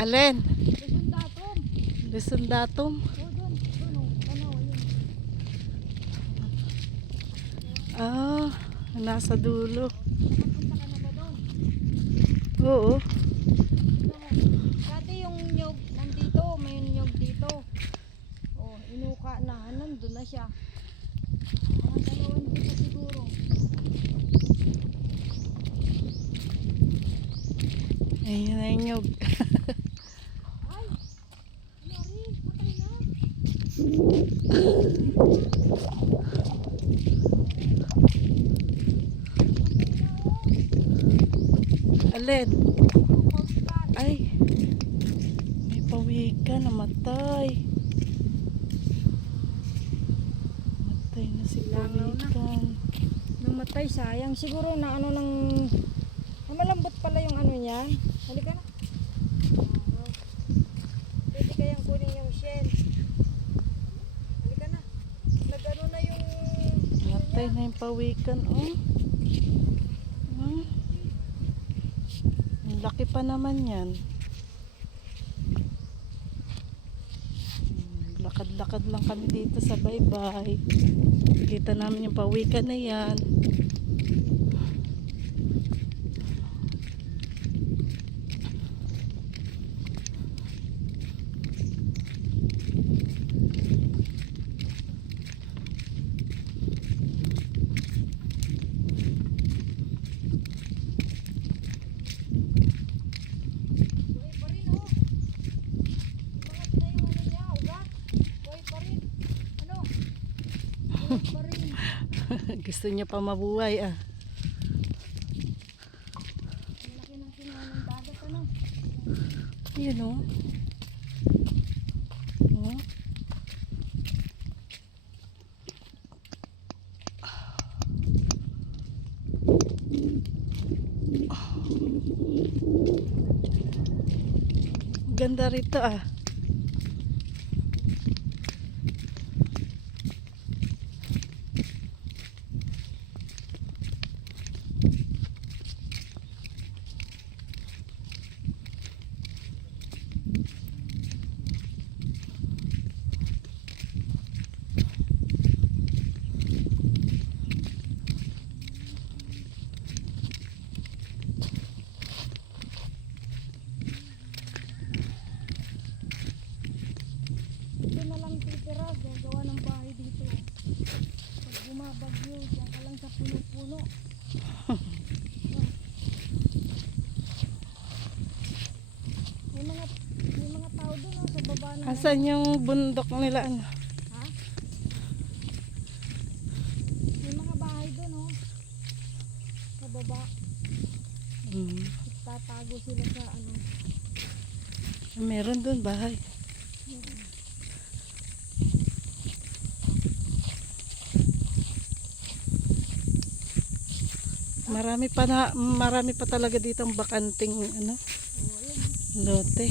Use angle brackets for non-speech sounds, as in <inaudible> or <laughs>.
Alin? Luzon Datum. Luzon ayun. Ah, nasa dulo. Oo. Dati yung nyog nandito, may nyog dito. Oh, inuka na, nandun na siya. Mga dalawang dito siguro. Ayun na yung nyug. <laughs> Ay! Lori, patay na. Alin? Ay. May pawikan. Namatay. Namatay na si pawikan. Namatay, sayang. Siguro na ano ng... Malambot pala yung ano niya. Halika na. Pwede kayang kunin yung shell. Halika na. Nagano na yung... Namatay na yung pawikan. Oh. Laki pa naman yan. Hmm, Lakad-lakad lang kami dito sa baybay. Kita namin yung pawikan na yan. Buhay pa rin, oh. Ipangat na yung ano niya, ugat. Buhay pa rin. Ano? Buhay pa rin. Gusto niya pa mabuhay ah. Yun oh. Oh. Ganda rito ah. Ito na lang titira, gagawa ng bahay dito. Pag bumabagyo, diyan ka lang sa puno-puno. may mga may mga tao doon oh, sa baba na. Asan yung bundok nila ano? Ha? May mga bahay doon oh. Sa baba. Hmm. Tatago sila sa ano. Meron doon bahay. Marami pa na marami pa talaga dito ang bakanting ano, lote.